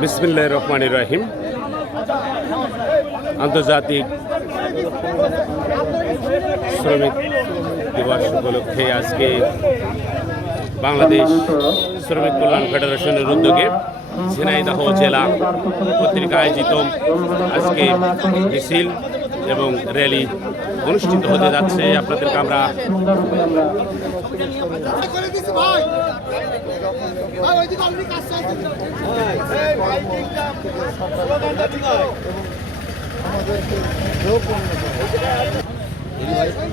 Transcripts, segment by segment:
বিসমিল্লাহ রহমান রাহিম। আন্তর্জাতিক শ্রমিক দিবস উপলক্ষে আজকে বাংলাদেশ শ্রমিক কল্যাণ ফেডারেশনের উদ্যোগে ঝিনাইদহ জেলা কর্তৃক আয়োজিত আজকে মিছিল এবং র্যালি অনুষ্ঠিত হতে যাচ্ছে। আপনাদেরকে আমরা করে দিছি ভাই। ভাই ওইদিকে অলরেডি কাজ চলছে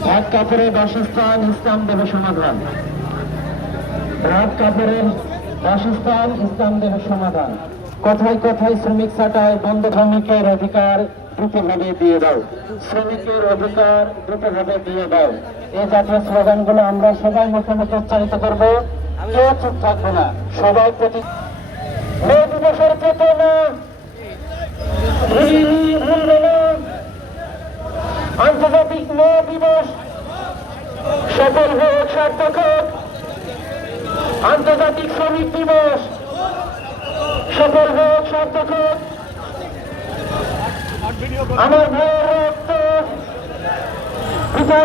রাত কাপড়ের বাসস্থান ইসলাম দেব সমাধান। রাত কাপড়ের বাসস্থান ইসলাম দেব সমাধান। কথায় কথায় শ্রমিক ছাটায় বন্ধ শ্রমিকের অধিকার দ্রুতভাবে দিয়ে দাও। শ্রমিকের অধিকার দ্রুতভাবে দিয়ে দাও। এই জাতীয় স্লোগানগুলো আমরা সবাই মুখে মুখে উচ্চারিত করব। কেউ চুপ থাকব না। সবাই প্রতি দিবসের চেতনা। আন্তর্জাতিক মে দিবস। সফল হোক সার্থক আন্তর্জাতিক শ্রমিক দিবস। সফল হোক সার্থক আমার ভাইয়ের রক্ত। পিতা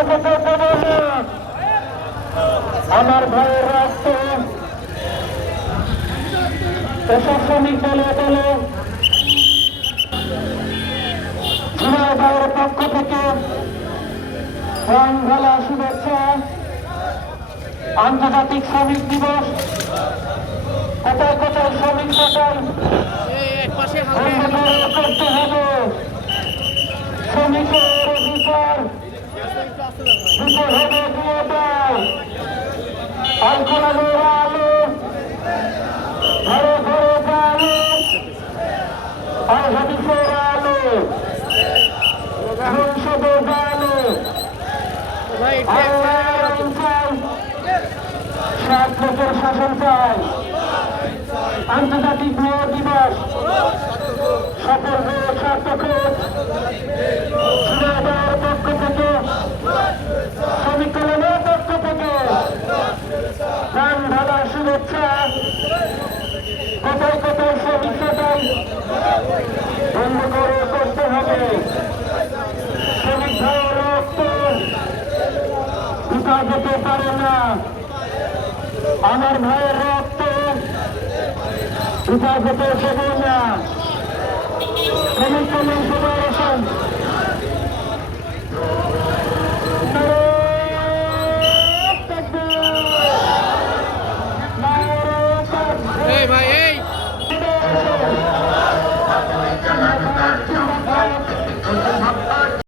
আমার ভাইয়ের রক্ত। শ্রমিক দলে দলে। ভাইয়ের পক্ষ থেকে প্রাণ শুভেচ্ছা। আন্তর্জাতিক শ্রমিক দিবস। কোথায় কোথায় শ্রমিক কোথায়? করতে হবে। শ্রমিকের দিতে হবে দাও আলকোলামের আলো ঘরে ঘরে আলো আর হাদিসের আন্তর্জাতিক দিবস হয়ে সার্থক হোক সুরাদার পক্ষ থেকে শ্রমিক কল্যাণের পক্ষ থেকে প্রাণ ঢালার শুভেচ্ছা কোথায় কোথায় শ্রমিক সেটাই বন্ধ করে করতে হবে শ্রমিক ভাইয়ের রক্ত পিতা যেতে পারে না। আমার ভাইয়ের রক্ত পিতা যেতে পারে না। কোন ফেডারেশন